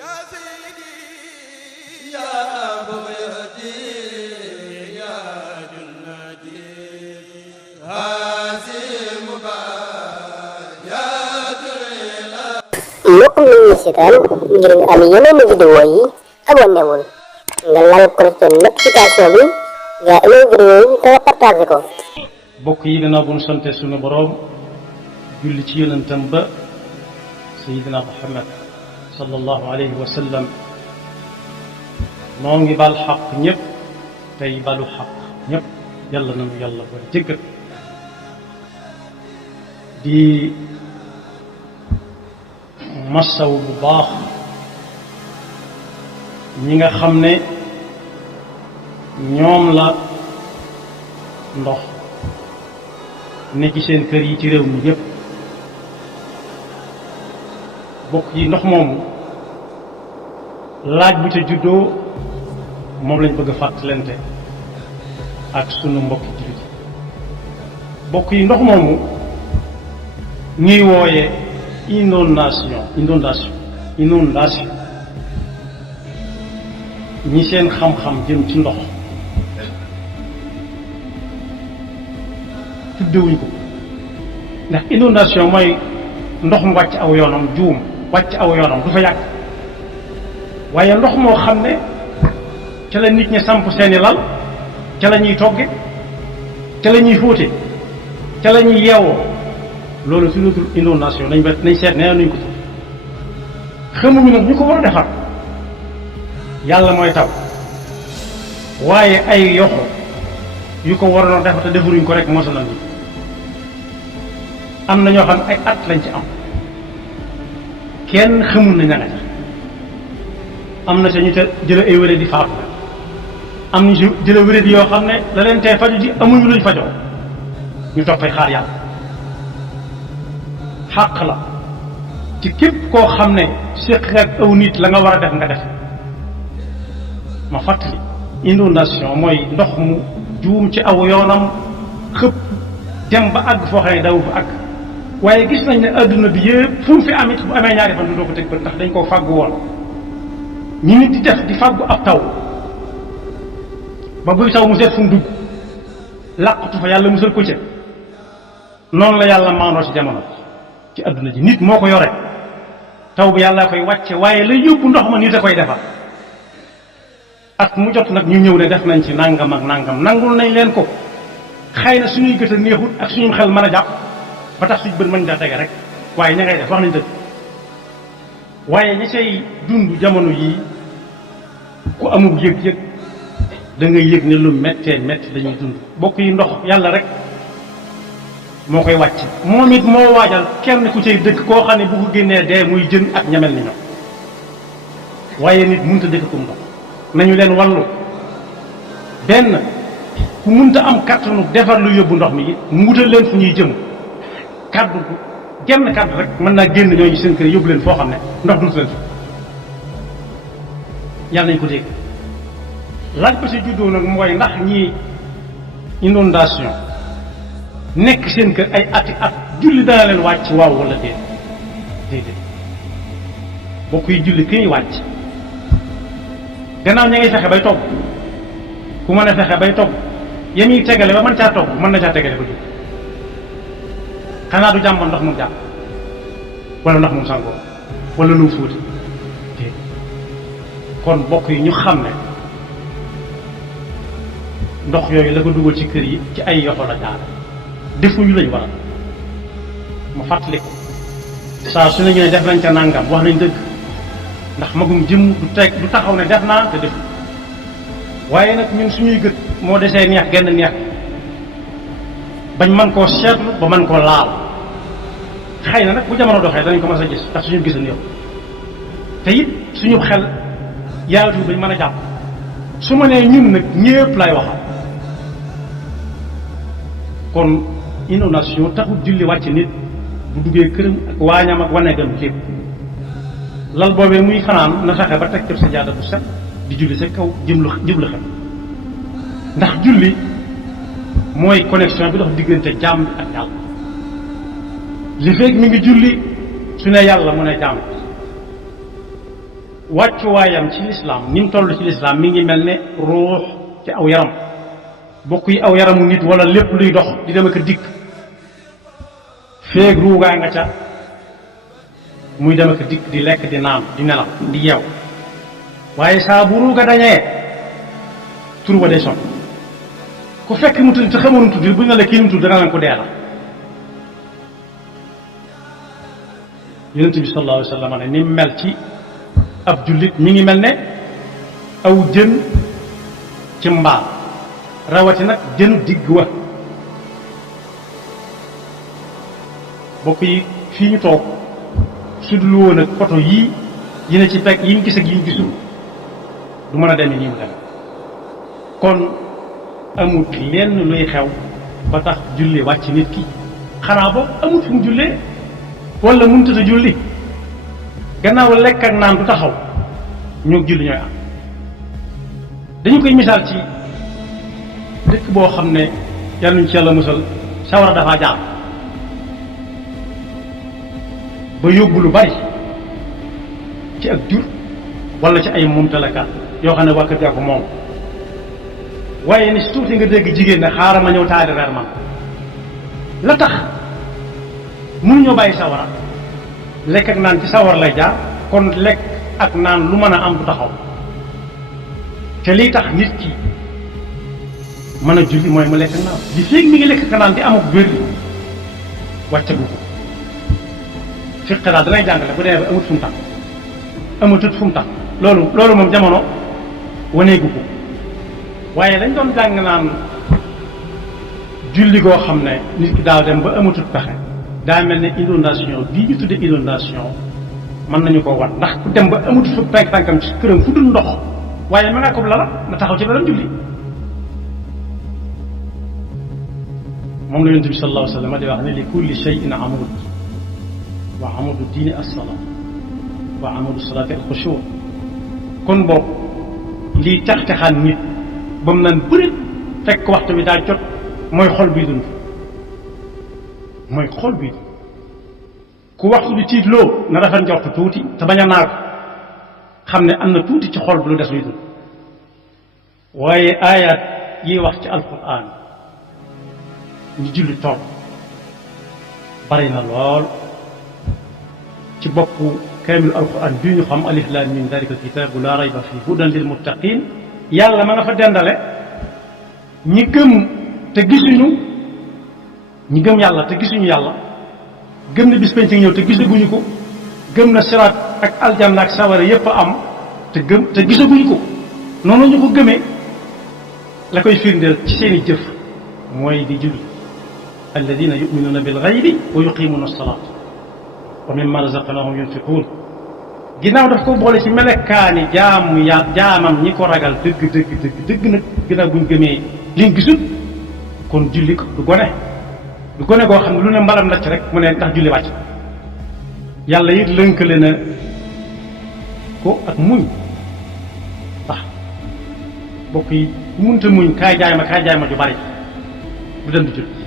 يا سيدي يا بغيتي يا جنتي هذه مبايات mbokk mi ñu seetaan ngir nga am yeneen vidéo yi abonné wul nga laal cloche de notification bi nga amee vidéo yi te partagé ko. bokk yi gannaaw bu ñu sante sunu boroom julli ci yonentam ba Seydina Muhammad sallallahu alayhi wa sallam noo ngi bal xaq ñëpp tey balu xaq ñëpp yàlla nañu yàlla boole jëggal di massaw bu baax ñi nga xam ne ñoom la ndox ne ci seen kër yi ci réew mi yépp bokk yi ndox moomu laaj bu ca juddoo moom lañ bëgg a fàttalante ak sunu mbokki jullit yi bokk yi ndox moomu ñuy wooye inondation ñi seen xam-xam jëm ci ndox tuddewuñ ko ndax inondation mooy ndox mu wàcc aw yoonam juum wàcc aw yoonam du fa yàgg waaye ndox moo xam ne ca la nit ñi samp seeni lal ca la ñuy togge ca la ñuy fóote ca la ñuy yeewoo loolu tuddatul inondation nañ seet nee nañ ko tudd xamuñu nag ñu ko war a defar yàlla mooy taw waaye ay yoxo yu ko waroon a defar te defaruñ ko rek mosonal ñi am na ñoo xam ne ay at lañ ci am kenn xamul na ña nga ca am na ca ñu te jële ay wéré di faatu am ñu ci jële wéré di yoo xam ne la leen tey faju ji amuñu luñ fajoo ñu toppay xaar yàlla xàq la ci képp koo xam ne séq ak aw nit la nga war a def nga def ma fàttali inondation mooy ndox mu juum ci aw yoonam xëpp dem ba àgg foo xam ne daw fa àgg waaye gis nañ ne adduna bi yëpp fu mu fi amit bu amee ñaari fan du doo ko teg bët ndax dañ koo fàggu woon ñu nit di def di fàggu ab taw ba buy taw mu seet fu mu dugg làqatu fa yàlla musal ko ca noonu la yàlla maandoo ci jamono ci adduna ji nit moo ko yore taw bi yàlla koy wàcce waaye la yóbbu ndox ma nit a koy defar at mu jot nag ñu ñëw ne def nañ ci nangam ak nangam nangul nañ leen ko xëy na suñuy gët a neexut ak suñu xel mën a jàpp ba tax suñ bët mën daa tege rek waaye ña ngay def wax nañ dëgg waaye ñi say dund jamono yii ku amul yëg-yëg da ngay yëg ne lu méttee métti dañuy dund bokk yi ndox yàlla rek moo koy wàcc moom it moo waajal kenn ku cay dëkk koo xam ne bu ko génnee dee muy jën ak ñamel ni ñoom waaye nit mënut a dëkk kum ndox nañu leen wallu benn ku mënut a am kattanu defar lu yóbbu ndox mi mu wutal leen fu ñuy jëm kaddu genn kaddu rek mën naa génn ñooñu seen kër yóbbu leen foo xam ne ndox dootu leen fi yàlla nañ ko dégg laaj ko si juddoo nag mooy ndax ñii inondation nekk seen kër ay ati at julli dana leen wàcc waaw wala déedéet bokk yi julli ki ñuy wàcc gannaaw ña ngay fexe bay togg ku mën a fexe bay togg ya muy tegale ba mën caa togg mën na caa tegale ba jóg xanaa du jàmboon ndox mu jàpp wala ndox mu sangoo wala lu mu fóoti kon bokk yi ñu xam ne ndox yooyu la ko dugal ci kër yi ci ay yoxo la jaar defuñu lañ war a ma fàttali ko saa su ne ñu ne def nañ ca nangam wax nañ dëgg ndax magum jëm du taxaw ne def naa te def waaye nag ñun suñuy gët moo desee neex genn neex bañ mën koo seetlu ba mën koo laal xëy na nag bu jamono doxee danañ ko mës a gis ndax suñu gis a néew te it suñu xel yaatu bañ mën a jàpp su ma nee ñun nag ñépp lay waxal kon inondation taxul julli wàcc nit bu duggee këram ak waañam ak wanegam lépp lal boobee muy fanaan na fexe ba teg sa jaada bu set di julli sa kaw jëmlu xel ndax julli mooy connexion bi dox diggante jaam bi ak yàlla li fekk mi ngi julli su ne yàlla mu ne jaam wàccuwaayam ci lislaam ni mu toll ci lislaam mi ngi mel ne ruux ci aw yaram bokk yi aw yaramu nit wala lépp luy dox di dem ak a dikk feeg ruugaa nga ca muy dem ak a dikk di lekk di naan di nelaw di yeew waaye saa bu ruuga dañee tur wa day son ku fekk mu tudd te xamoon tudd bu ñu la kii mu tudd dana ko dee la yonent bi sallallahu alayhi wa sallam ne ni mel ci ab jullit mi ngi mel ne aw jën ci mbaal rawati nag jën digg wa bokk yi fii ñu toog su dul woon ak photo yii yi ne ci fekk yi ñu gis ak yi ñu gisul du mën a demee nii mu dem kon amut lenn luy xew ba tax julli wàcc nit ki xanaa boobu amut fu mu jullee wala mënut a julli gannaaw lekk ak naan du taxaw ñoo julli ñooy am dañu koy misaal ci dëkk boo xam ne yàlla ñu ci yàlla musal sawara dafa jaar ba yóbbu lu bari ci ak jur wala ci ay mumtalakaat yoo xam ne waa kër gaa ko moom waaye ni si tuuti nga dégg jigéen ne xaaral ma ñëw taali reer man la tax mënuñoo bàyyi sawara lekk ak naan ci sawar lay jaar kon lekk ak naan lu mën a am du taxaw te lii tax nit ki mën a julli mooy mu lekk ak naan li féeg mi ngi lekk ak naan di am ak wér wàccagu ko fiq daal danay jàngale bu demee ba amut fu mu tax amatut fu mu tax loolu moom jamono waneegu ko waaye lañ doon jàng naan julli goo xam ne nit ki daaw dem ba amatut pexe daa mel ne inondation bii ñu tudde inondation mën nañu ko wan ndax ku dem ba amatut fu penk tànkam ci këram fu dul ndox waaye ma ngaa ko lala na taxaw ci lalam julli moom la yonent bi sallallahu alayhi wa sallam di wax ne li kulli shay'in amud wa amudu diini as-salaa wa amudu salaati al-xushuur kon boobu lii tax-taxaan nit ba mu naan bërit fekk waxtu bi daa jot mooy xol bii dund mooy xol bii dund ku waxtu bi tiitloo na rafet njort tuuti te bañ a naagu xam ne am na tuuti ci xol bi lu des luy dund waaye aayaat yi wax ci alquran ñu julli toog bari na lool ci boppu kaamilu alquran bii ñu xam alif laam miim daalika alkitaabu laa rayba fiihi hudan lil muttaqiin yàlla ma nga fa dendale ñi gëm te gisuñu ñi gëm yàlla te gisuñu yàlla gëm na bis penc ñëw te gisaguñu ko gëm na siraat ak aljanna ak sawara yépp a am te gisaguñu ko noonu ñu ko gëmee la koy firndeel ci seeni jëf mooy di julli alladina yuminuuna bil gaybi wa yuqimuuna as-salaat wa mimma razaqnahum yunfiquun ginnaaw daf ko boole ci melekaani jaamam ñi ko ragal dëgg nag ginnaaw buñ gëmee liñ gisul kon julli ko du gone goo xam ne lu ne mbalam lacc rek mu ne ndax julli wàcc yàlla it lënkale na ko ak muñ ndax bokk yi munta muñ kaay jaay ma ju bari du dem di julli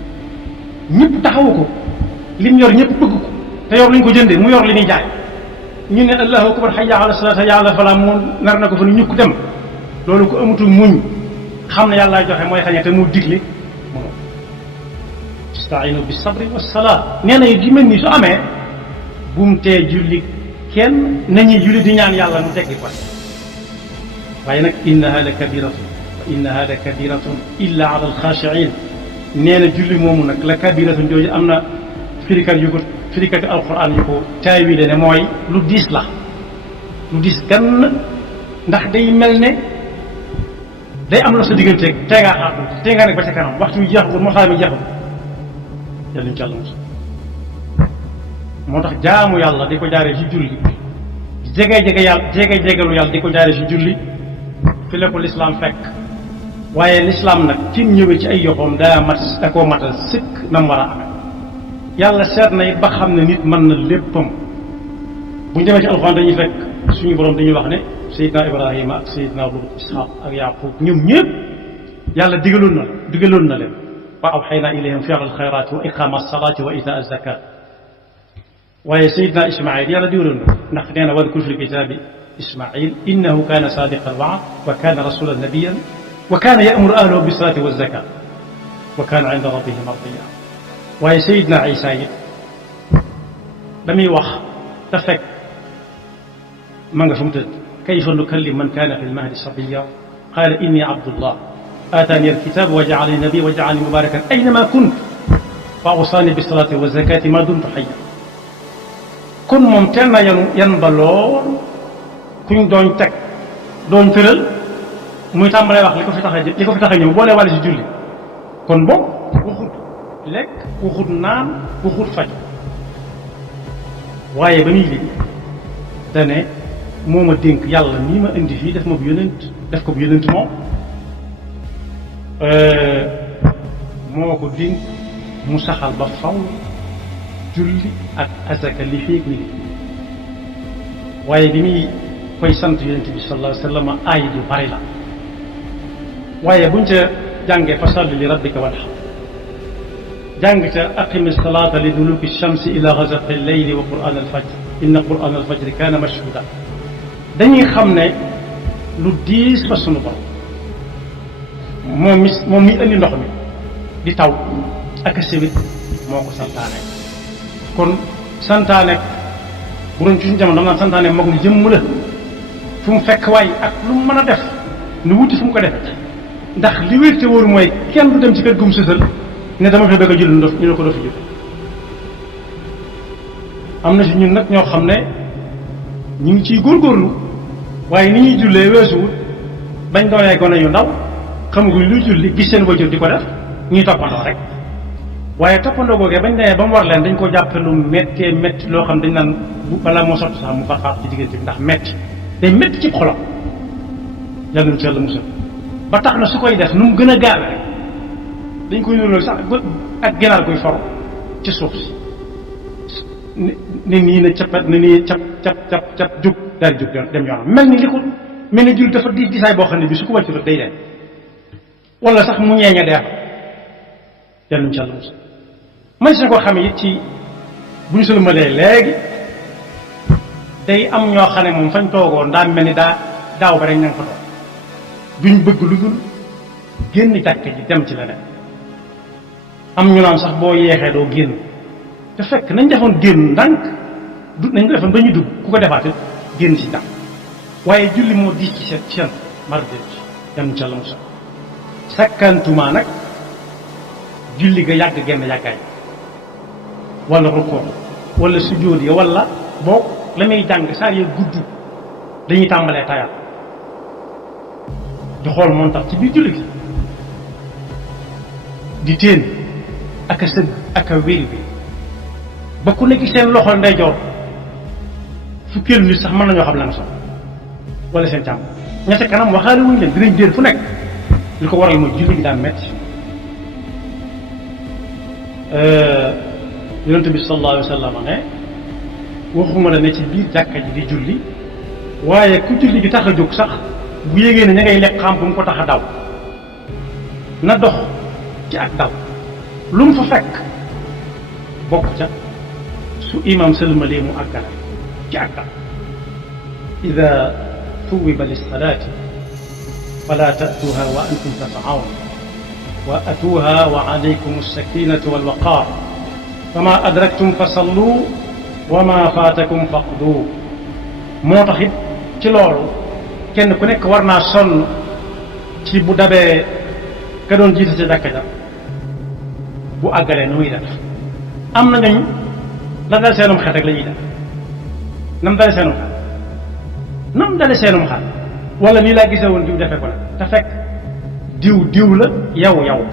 ñëpp taxawu ko lim yor ñëpp bëgg ko te yor luñ ko jëndee mu yor li ñuy jaay ñu ne allahu akbar hayya ala salaat hayya ala falaa mu nar na ko fa nu ñukk dem loolu ko amatul muñ xam ne yàlla joxe mooy xañe te mu digle moom istainu bi sabri wa salaa nee na gi mel ni su amee buum tee julli kenn nañuy julli di ñaan yàlla mu teggi ko waaye nag innaha la kabiratun wa innaha la kabiratun illa ala alxaashiin nee na julli moomu nag la kabiratun jooju am na firikati alquran yu ko taawile ne mooy lu diis la lu diis gann ndax day mel ne day am la sa digganteeg tey ngaa xaar tey ngaa nekk ba ca kanam waxtu bi jeexagul moo xam ne jeexagul yàlla ñu ci àlla moo tax jaamu yàlla di ko jaaree ci julli jege-jegalu yàlla di ko jaaree ci julli fi la ko lislaam fekk waaye lislaam nag fi mu ñëwee ci ay yoxoom da koo matal sëkk na mu war a amee yàlla seet na it ba xam ne nit mën na léppam bu ñu demee ci alxuraan dañuy fekk suñu borom dañuy wax ne Seydina Ibrahima ak Seydina Lut Ishaq ak Yaqub ñoom ñëpp yàlla digaloon na leen wa awxaynaa ilayhim fi'lal xayraati wa iqaama salaati wa itaa zakaat waaye Seydina Ismaïl yàlla digaloon na ndax nee na wadkur fil kitaabi Ismaïl innahu kaana saadiqa al-wa'd wa kaana rasulan nabiyyan wa kaana ya'muru ahlahu bis-salaati waz-zakaati wa kaana 'inda rabbihi mardiyyan. waaye Seydina Isa it damuy wax te fekk ma nga fa mu tëdd kayfa nukallimu man kaana fi l-mahdi sabiyyan qaala inni abdullah aataani al-kitaaba wa ja'alani nabiyyan wa ja'alani mubaarakan aynamaa kuntu wa awsaani bis-salaati waz-zakaati maa dumtu hayyan. kon moom teel na yan ba lool kuñ doon teg doon tëral muy tàmbalee wax li ko fi tax a ñëw boole wàll si julli. kon boog waxut lekk waxut naan waxut faj waaye ba muy liggéey dane moo ma dénk yàlla nii ma indi fii def ma bu yonent def ko bu yonent moom moo ko dénk mu saxal ba faw julli ak azaka li feeg ni waaye bi muy koy sant yonent bi sallallahu alayhi wa sallam aay yu bari la waaye buñ ca jàngee fa salli li rabbika wanhar jàng ca aqimi salata li duluki shamsi ila ghasaqi leyli wa quran alfajr inna quran alfajri kaana mashhuda dañuy xam ne lu diis fa sunu borom moom mi indi ndox mi di taw ak a sewit moo ko santaane. kon santaane bu doon ci suñu jamono dama naan santaane moom ni jëmm la fu mu fekk waay ak lu mu mën a def nu wuti fu mu ko defee ndax li wér te wóoru mooy kenn du dem ci kër gum sësal ne dama fi bëgg a julli ndof ñu ne ko doo fi julli. am na si ñun nag ñoo xam ne ñu ngi ciy góorgóorlu waaye ni ñuy jullee weesuwut bañ doonee gone yu ndaw xamaguñ luy julli gis seen wajur di ko def ñuy toppandoo rek. waaye toppandoo googee bañ demee ba mu war leen dañ ko jàppe lu méttee métti loo xam dañ naan bu balaa moo sotti sax mu faat ci diggante bi ndax métti day métti ci xolam yàlla na ci yàlla musal ba tax na su koy def nu mu gën a gaawe rek dañ koy nuróo sax ak ginaar koy for ci suuf si ne nii na cappat ne nii cap jug daal jug dem yoonam mel ni li ko mel ni jul dafa diisaay boo xam ne bi su ko wàccu rek day dem wala sax mu ñeeña deex yàlla incha allah man si na ko xamee it ci bu ñu sëlmalee léegi day am ñoo xam ne moom fañ toogoon daa mel ni daaw ba rek ña nga fa toog duñ bëgg lu dul génn jàkk ji dem ci leneen am ñu naan sax boo yeexee doo génn te fekk nañ defoon génn ndànk du nañ ko defoon ba ñu dugg ku ko defaat génn ci ndànk waaye julli moo diis ci seen marde bi yàlla incha allah musa sakkantuma nag julli ga yàgg genn yàggaay wala rukkoo wala sujjóot ya wala boo la muy jàng saa ya gudd dañuy tàmbalee tayal di xool moom tax ci biir julli gi di téen ak a sëgg ak a wéy bi ba ku nekk seen loxo ndeyjoor fukkeelu nit sax mën nañoo xam la nga sol wala seen càmm ña ca kanam waxaale wuñ leen dinañ déen fu nekk li ko waral mooy julli gi daa metti yonent bi sallallahu alayhi wa sallam ne waxuma la ne ci biir jàkka ji di julli waaye ku julli gi tax a jóg sax bu yégee ne ña ngay lekk xam bu mu ko tax a daw na dox ci ak daw lu mu fa fekk bokk ca su imam sëlmalee mu àggale ci ak daw ida tuwiba lissalaati fala tatuha wa antum tas'awn wa atuha wa alaykum alsakinatu walwaqar fama adraktum fa sallu wa ma faatakum faqdu moo tax it ci loolu kenn ku nekk war naa sonn ci bu dabee ka doon jiite ca jàkka ja bu àggalee nu muy def am na ñooñ la dal seenum xel rek la ñuy def nam dale seenum xel nam dale seenum xel wala nii laa gisee woon diw defee ko la te fekk diw la yow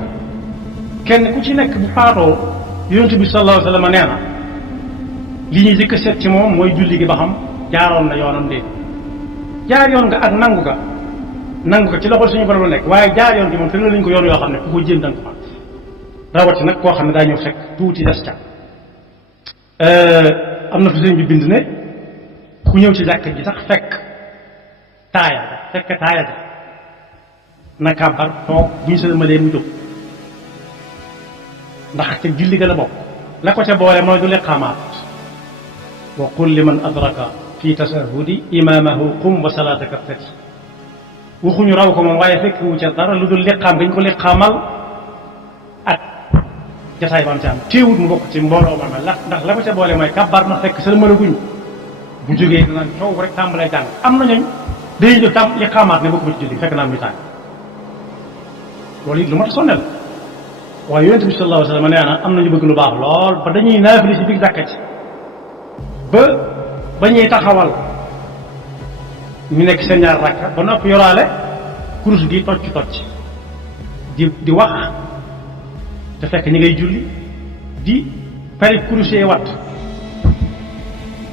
kenn ku ci nekk bu faatoo yonent bi sallallahu alayhi wa sallam nee na li ñuy jëkk a seet ci moom mooy julli gi ba xam jaaroon na yoonam déet jaar yoon nga ak nangu ko ci loxol suñu borom la nekk waaye jaar yoon gi moom te loolu lañ ko yoon yoo xam ne ku ko jéem da nga ko man rawati nag koo xam ne daa ñëw fekk tuuti des ca am na fi sëñ bi bind ne ku ñëw ci jàkk ji sax fekk taaya ja na kàbbar toog bu ñu sëlmalee mu jóg ndax ca julli ga la bokk la ko ca boole mooy du liqaamaat wa qul liman adraka fi tasahudi imaamahu qum wa salaataka ftati waxuñu raw ko moom waaye fekk wu ca dara lu dul liqaam dañ ko liqaamal ak jataay ba am ci am téewut mu bokk ci mbooloo ma ndax la ko ca boole mooy kàbbar na fekk sal mënaguñ bu jógee dinañ coow rek tàmbalee jàng am na ñooñ dañuy jóg tam liqaamaat ne bokk ba ci julli fekk naa am ñu tàng loolu it lu mat a sonnel waaye yonente bi sallallahu alayhi wa sallam nee na am nañu bëgg lu baax lool ba dañuy naafili ci biir jàkka ci ba ñuy taxawal ñu nekk seen ñaar rakka ba noppi yoraale kurus gi tocc di wax te fekk ñi ngay julli di pari kurus yee wat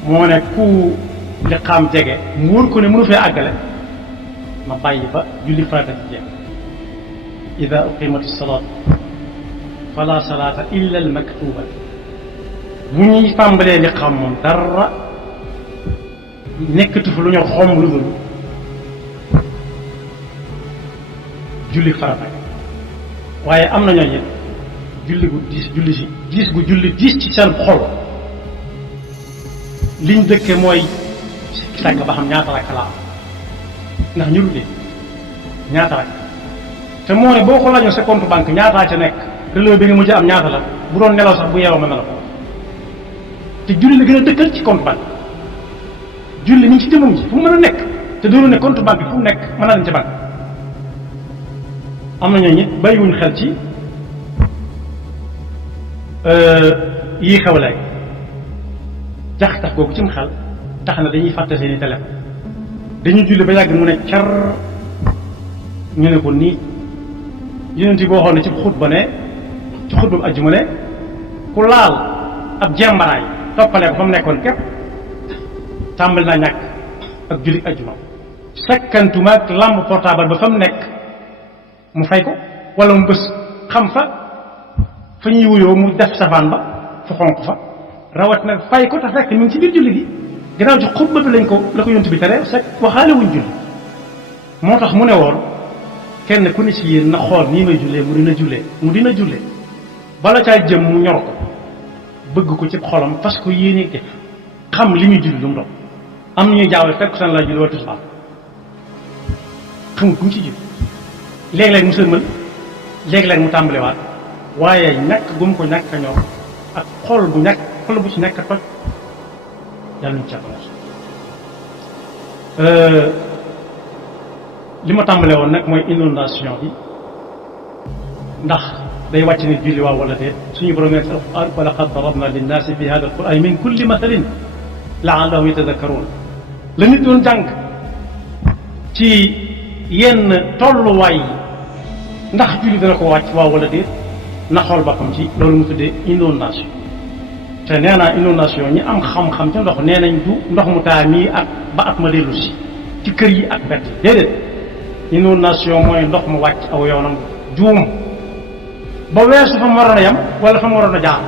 moo ne ku liqaam jege mu wóor ko ne mënu fee àggale ma bàyyi ba julli farata ci jeex ida uqimat as-salaat fala salaata illa al-maktuba bu ñuy tàmbalee liqaam moom dara nekkatu fa lu ñor xom lu dul julli farata waaye am na ñooñu julli gu diis ci seen xol liñ dëkke mooy sàkk ba xam ñaata rakk la am ndax ñu dee ñaata rakk te moo ne boo ko laajoo sa compte banque ñaataa ca nekk relevé bi nga mujj am ñaata la bu doon nelaw sax bu yeewoo ma mel ko te julli la gën a dëkkal ci compte banque julli ñu ngi ci jëmmam ji fu mu mën a nekk te doonu ne compte banque bi fu mu nekk mën naa dem ca banque am na ñooñu it bàyyiwuñ xel ci yii xew léegi jax-tax googu cim xel tax na dañuy fàtte seeni téléphone dañuy julli ba yàgg mu ne car ñu ne ko nii yonent bi waxoon ne ci xutba bu ajjuma ne ku laal ab jembaraay toppalee ko fa mu nekkoon képp tàmbali naa ñàkk ak julli ajjuma sakkantuma ak lamb portable ba fa mu nekk mu fay ko wala mu bës xam fa ñuy wuyoo mu def safaan ba fu xonq fa rawat na fay ko te fekk mi ngi ci biir julli gi gannaaw ci xutba bi la ko yonent bi tere fekk waxaale wuñ julli moo tax mu ne woon kenn ku ne ci yéen na xool nii may jullee mu dina jullee bala caa jëm mu ñor ko bëgg ko ci xolam parce que yéene def xam li muy julli lu mu doon am ñuy jaawle fekk san la julli wala tisbaar xamul ku mu ci julli léeg-léeg mu sëlmal léeg-léeg mu tàmbaliwaat waaye ñàkk gum ko ñàkk a ñor ak xol bu ci nekk a toj yàlla ñu ci li ma tàmbalee woon nag mooy inondation bi ndax day wàcc nit julli waaw wala déet suñu borom ne alquran wa laqad darabna linnaasi fi hada alquran min kulli mathalin laallahum yatadakkaruun la nit doon jàng ci yenn tolluwaay yi ndax julli dana ko wàcc waaw wala déet na xool boppam ci loolu mu tuddee inondation te nee naa inondation ñi am xam-xam ca ndox nee nañ du ndox mu taa mii ak ba at ma dellu si ci kër yi ak bett déedéet inondation mooy ndox mu wàcc aw yoonam juum ba weesu fa mu waroon a yam wala fa mu waroon a jaar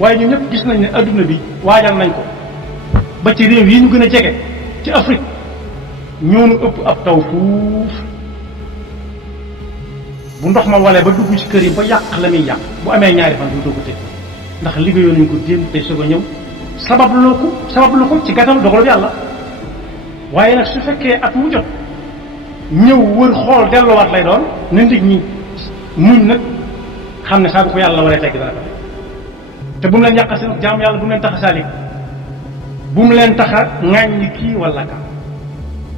waaye ñun ñëpp gis nañ ne adduna bi waajal nañ ko ba ci réew yi ñu gën a jege ci Afrique ñoonu ëpp ab taw fuuf bu ndox ma walee ba dugg ci kër yi ba yàq la muy yàq bu amee ñaari fan du doo ko tëj ndax liggéeyoon nañ ko démb tey soog a ñëw sabablu ko ci gàttal dogalu yàlla waaye nag su fekkee at mu jot ñëw wër xool delluwaat lay doon na nit ñi muñ nag xam ne saa bu ko yàlla waree tegg dana ko te bu mu leen yàqal seen jaam yàlla bu mu leen tax a saalik bu mu leen tax a ŋàññi kii wala ka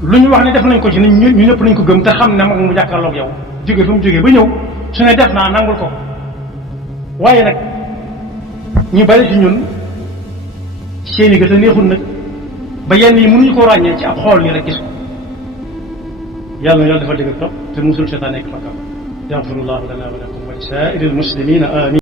lu ñu wax ne def nañ ko ci ñu ñëpp nañ ko gëm te xam ne mag mu jàkkaarloog yow jóge fa mu jógee ba ñëw su ne def naa nangul ko waaye nag ñu bari ci ñun seeni gët a neexul nag ba yenn yi mënuñu ko ràññee ci ab xool nii rek gis ko yàlla na yàlla dafa dëgg topp te musul seytaan nekk fakkam yaxfirullahu lana wa lakum wa li saa'iril muslimina amin